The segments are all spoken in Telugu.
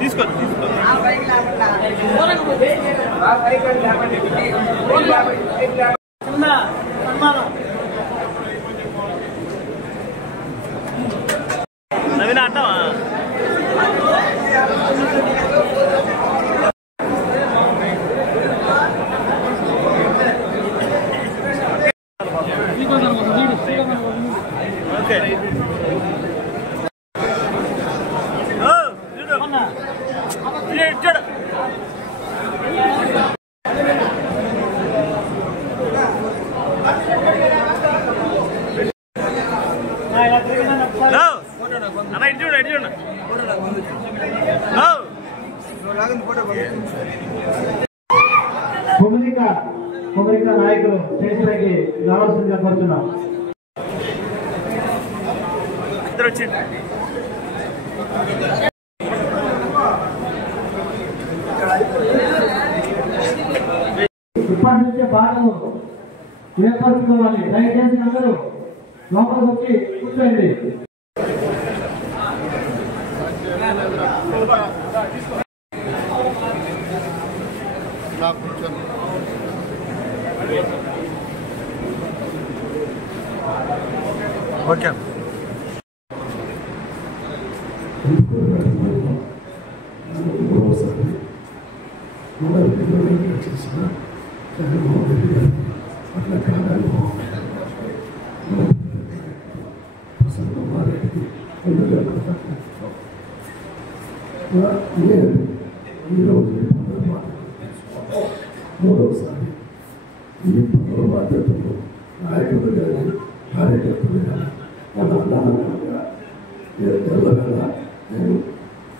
తీసుకో నవీన అంటావా కొమరిక నాయకులు స్టేషన్కి రావాల్సిందిగా కోరుతున్నాం. ఇప్పటి నుంచే బాగా ఏర్పరచుకోవాలి. దయచేసి అందరూ లోపలికి వచ్చి కూర్చోండి. ఓకే మూడవసారి ఈ పనుల బాధ్యతలు నాయకులు కానీ కార్యకర్తలు కానీ మన అన్నగా ఎల్లవేళ నేను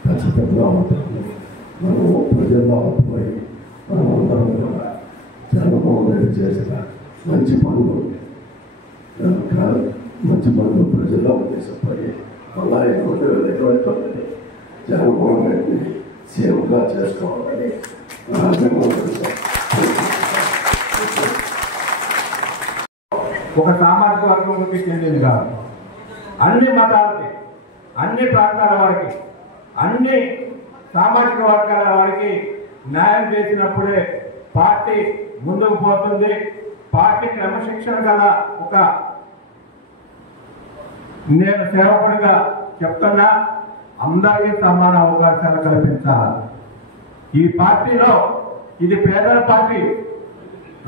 ఖచ్చితంగా ఉంటాను. మనము ప్రజల్లో పోయి మనం అందరం కూడా జగన్మోహన్ రెడ్డి చేసిన మంచి పనులు ప్రజల్లో ఉద్దేశపడి మళ్ళా 2029 జగన్మోహన్ రెడ్డిని సీఎంగా చేసుకోవాలని ఒక సామాజిక వర్గంకి చెందింది కాదు, అన్ని మతాలకి, అన్ని ప్రాంతాల వారికి, అన్ని సామాజిక వర్గాల వారికి న్యాయం చేసినప్పుడే పార్టీ ముందుకు పోతుంది. పార్టీ క్రమశిక్షణ గల ఒక నేను సేవకుడిగా చెప్తున్నా, అందరికీ సమాన అవకాశాలు కల్పించాలి. ఈ పార్టీలో ఇది పేదల పార్టీ.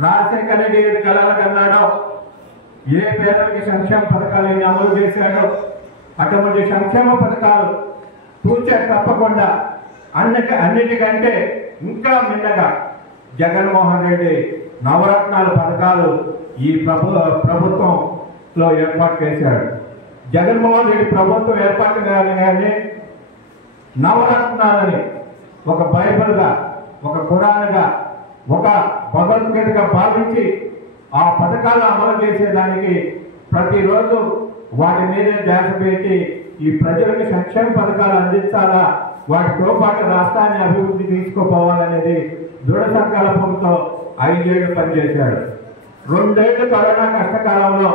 రాజశేఖర రెడ్డి ఏది కలగన్నాడో, ఏ పేదలకి సంక్షేమ పథకాలని అమలు చేశాడో అటువంటి సంక్షేమ పథకాలు తూచే తప్పకుండా అన్నిటికంటే ఇంకా మిన్నగా జగన్మోహన్ రెడ్డి నవరత్నాల పథకాలు ఈ ప్రభుత్వంలో ఏర్పాటు చేశాడు. జగన్మోహన్ రెడ్డి ప్రభుత్వం ఏర్పాటు కానీ నవరత్నాలని ఒక బైబిల్గా, ఒక ఖురాన్గా, ఒక భగవద్గీతగా భావించి ఆ పథకాలు అమలు చేసేదానికి ప్రతిరోజు వాటి మీదే ధ్యాస పెట్టి ఈ ప్రజలకు సంక్షేమ పథకాలు అందించాలా, వాటితో పాటు రాష్ట్రాన్ని అభివృద్ధి తీసుకుపోవాలనేది దృఢ సంకల్పంతో 5 ఏళ్లు పనిచేశాడు. 2 ఏళ్లు కరోనా కష్టకాలంలో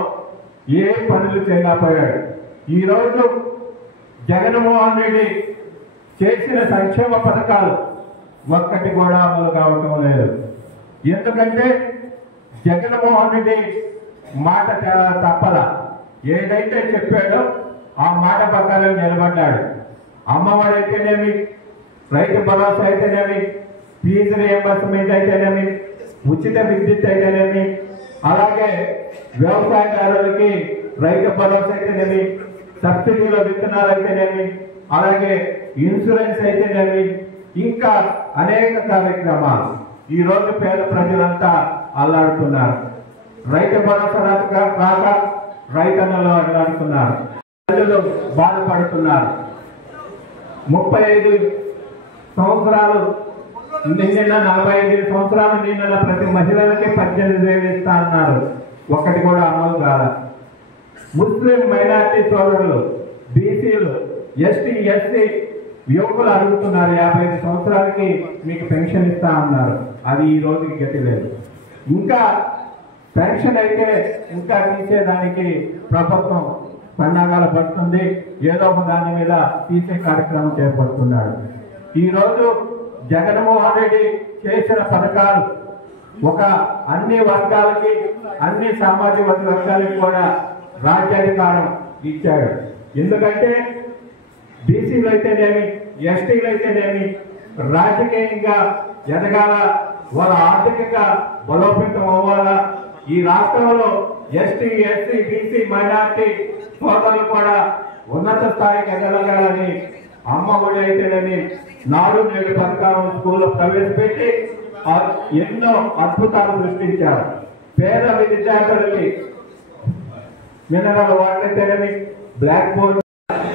ఏ పనులు చేయలేకపోయాడు. ఈరోజు జగన్మోహన్ రెడ్డి చేసిన సంక్షేమ పథకాలు ఒక్కటి కూడా అమలు కావటం లేదు. ఎందుకంటే జగన్మోహన్ రెడ్డి మాట తప్పల. ఏదైతే చెప్పాడో ఆ మాట ప్రకారం నిలబడ్డాడు. అమ్మఒడి అయితేనేమి, రైతు భరోసా అయితేనేమి, ఫీజు రియంబర్స్మెంట్ అయితేనేమి, ఉచిత విద్యుత్ అయితేనేమి, అలాగే వ్యవసాయదారులకి రైతు భరోసా అయితేనేమి, సబ్సిడీలో విత్తనాలు అయితేనేమి, అలాగే ఇన్సూరెన్స్ అయితేనేమి, ఇంకా అనేక కార్యక్రమాలు ఈ రోజు పేద ప్రజలంతా అల్లాడుతున్నారు. రైతు భరోసా రాక రైతన్నలు అల్లాడుతున్నారు. ప్రజలు బాధపడుతున్నారు. 35 సంవత్సరాలు నిన్న 45 సంవత్సరాలు నిన్న ప్రతి మహిళలకి 18,000 ఇస్తా అన్నారు. ఒక్కటి కూడా అమలు కాదు. ముస్లిం మైనార్టీ సోదరులు, బీసీలు, ఎస్టీ, ఎస్సీ యువకులు అడుగుతున్నారు 55 సంవత్సరాలకి మీకు పెన్షన్ ఇస్తా అన్నారు. అది ఈ రోజుకి గతి లేదు. ఇంకా పెన్షన్ అయితే ఇంకా తీసేదానికి ప్రభుత్వం పన్నాగాలు పడుతుంది, ఏదో ఒక దాని మీద తీసే కార్యక్రమం చేపడుతున్నాడు. ఈరోజు జగన్మోహన్ రెడ్డి చేసిన పథకాలు ఒక అన్ని వర్గాలకి, అన్ని సామాజిక వర్గాలకి కూడా రాజ్యాధికారం ఇచ్చాడు. ఎందుకంటే బీసీలు అయితేనేమి, ఎస్టీలు అయితేనేమి రాజకీయంగా ఎదగాల, వాళ్ళ ఆర్థికంగా బలోపేతం అవ్వాలా. ఈ రాష్ట్రంలో ఎస్టీ, ఎస్సీ, బీసీ, మైనార్టీ సోదరులు కూడా ఉన్నత స్థాయికి ఎదగాలని అమ్మ ఒడి అయితేనేమి, నాడు నేడు పథకాలను స్కూల్లో ప్రవేశపెట్టి ఎన్నో అద్భుతాలు సృష్టించారు. పేద విద్యార్థులకి మినరల్ వాటర్ అయితేనేమి, బ్లాక్ బోర్డ్,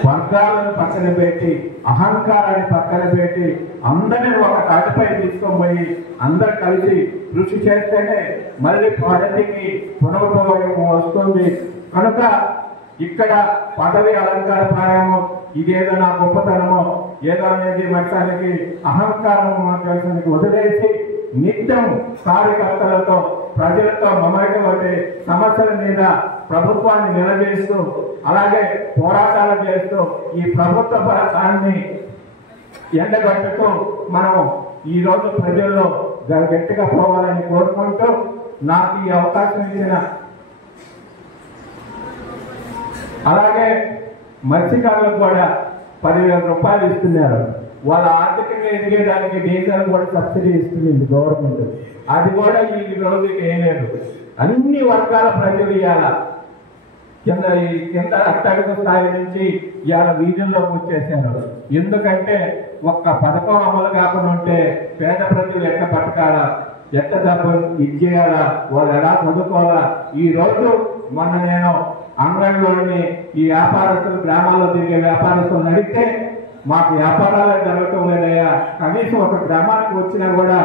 వర్గాలను పక్కన పెట్టి, అహంకారాన్ని పక్కన పెట్టి అందరినీ ఒక తాటిపై తీసుకొని పోయి అందరు కలిసి కృషి చేస్తేనే మళ్ళీ ప్రగతికి పునరుద్ధరణ వస్తుంది. కనుక ఇక్కడ పదవి అలంకార ప్రాయము, ఇదేదో నా గొప్పతనమో ఏదో అనేది మట్టానికి అహంకారం మాట్లాడటానికి వదిలేసి నిత్యం కార్యకర్తలతో ప్రజలతో మమేకమై సమస్యల మీద ప్రభుత్వాన్ని నిలదీస్తూ, అలాగే పోరాటాలు చేస్తూ ఈ ప్రభుత్వ పథకాన్ని ఎండగట్టుతూ మనం ఈ రోజు ప్రజల్లో గట్టిగా పోవాలని కోరుకుంటూ నాకు ఈ అవకాశం ఇచ్చిన, అలాగే మత్స్యకారులకు కూడా 10,000 రూపాయలు ఇస్తున్నారు. వాళ్ళ ఆర్థికంగా ఎదిగేదానికి డీజిల్ కూడా సబ్సిడీ ఇస్తుంది గవర్నమెంట్. అది కూడా ఈ రోజుకి వేయలేదు. అన్ని వర్గాల ప్రజలు ఇవాళ కింద అట్టడుగు స్థాయి నుంచి ఇవాళ వీధుల్లోకి వచ్చేసారు. ఎందుకంటే ఒక్క పథకం అమలు కాకుండా ఉంటే పేద ప్రజలు ఎట్లా బతకాలా, ఎట్లా డబ్బులు ఇచ్చేయాలా, వాళ్ళు ఎలా చదువుకోవాలా. ఈ రోజు మొన్న నేను అంగన్లోని ఈ వ్యాపారస్తులు, గ్రామాల్లో తిరిగే వ్యాపారస్తులు అడిగితే మాకు వ్యాపారాలు జరగటం లేదయ్యా, కనీసం ఒక గ్రామానికి వచ్చినా కూడా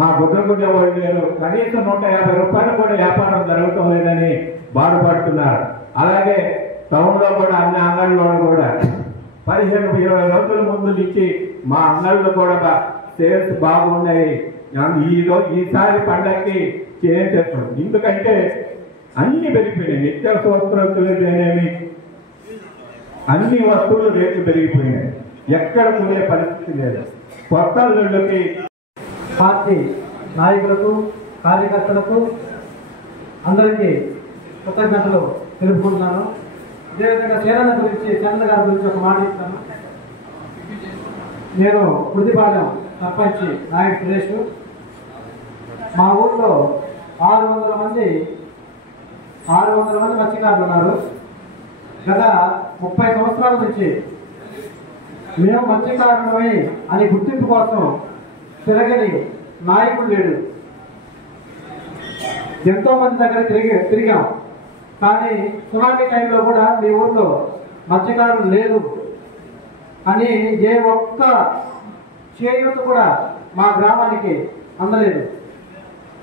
మా గుడ్డ వాళ్ళు లేరు, కనీసం 150 రూపాయలు కూడా వ్యాపారం జరగటం లేదని బాధపడుతున్నారు. అలాగే టౌన్ లో కూడా అన్ని అంగన్లో కూడా 15-20 రోజుల ముందు నుంచి మా అంగళ్ళు కూడా సేల్స్ బాగున్నాయి. ఈసారి పండగకి చేసేస్తాం. ఎందుకంటే అన్ని పెరిగిపోయినాయి. నిత్యావసర వస్తువులు అన్ని వస్తువులు రేట్లు పెరిగిపోయినాయి. ఎక్కడ కొనే పరిస్థితి లేదు. కొత్త అల్లుళ్ళకి పార్టీ నాయకులకు, కార్యకర్తలకు అందరికీ కృతజ్ఞతలు తెలుపుకుంటున్నాను. అదేవిధంగా సేనన్న గారి గురించి ఒక మాట ఇస్తాను. నేను కుర్దిపాలెం సర్పంచ్ నాయక్ సురేష్. మా ఊళ్ళో 600 మంది మత్స్యకారులు ఉన్నారు. గత 30 సంవత్సరాల నుంచి మేము మత్స్యకారులమై అని గుర్తింపు కోసం తిరగని నాయకుడు లేడు. ఎంతో మంది దగ్గర తిరిగాం. కానీ సునామీ టైంలో కూడా మీ ఊళ్ళో మత్స్యకారులు లేదు అని ఏ ఒక్క చేయూత కూడా మా గ్రామానికి అందలేదు.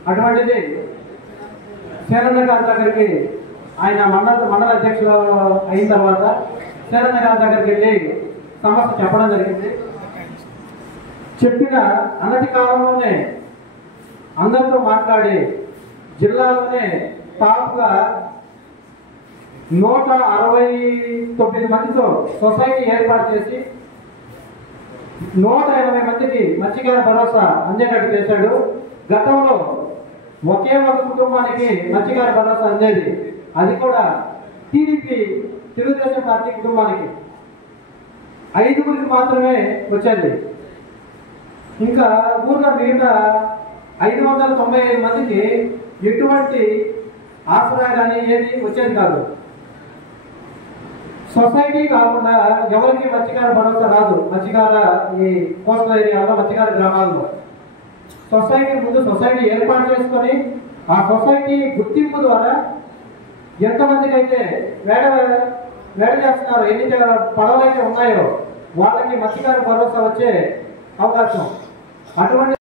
అటువంటిది సేనన్న గారి దగ్గరికి ఆయన మండల అధ్యక్షులు అయిన తర్వాత సేనన్న గారి దగ్గరికి వెళ్ళి సమస్య చెప్పడం జరిగింది. చెప్పిన అనతి కాలంలోనే అందరితో మాట్లాడి జిల్లాలోనే టాప్గా 169 మందితో సొసైటీ ఏర్పాటు చేసి 180 మందికి మత్స్యకార భరోసా అందేటట్టు చేశాడు. గతంలో ఒకే ఒక కుటుంబానికి మత్స్యకార భరోసా అందేది. అది కూడా టీడీపీ, తెలుగుదేశం పార్టీ కుటుంబానికి 5గురికి మాత్రమే వచ్చేది. ఇంకా ఊర్లో మిగతా 595 మందికి ఎటువంటి ఆసరా కానీ ఏది వచ్చేది కాదు. సొసైటీ కాకుండా ఎవరికి మత్స్యకార భరోసా రాదు. మత్స్యకార ఈ కోస్టల్ ఏరియాలో, మత్స్యకార గ్రామాల్లో సొసైటీ ఏర్పాటు చేసుకొని ఆ సొసైటీ గుర్తింపు ద్వారా ఎంతమందికి అయితే వేడ చేస్తున్నారో, ఎన్ని పడవలు అయితే ఉన్నాయో వాళ్ళకి మత్స్యకార భరోసా వచ్చే అవకాశం. అటువంటి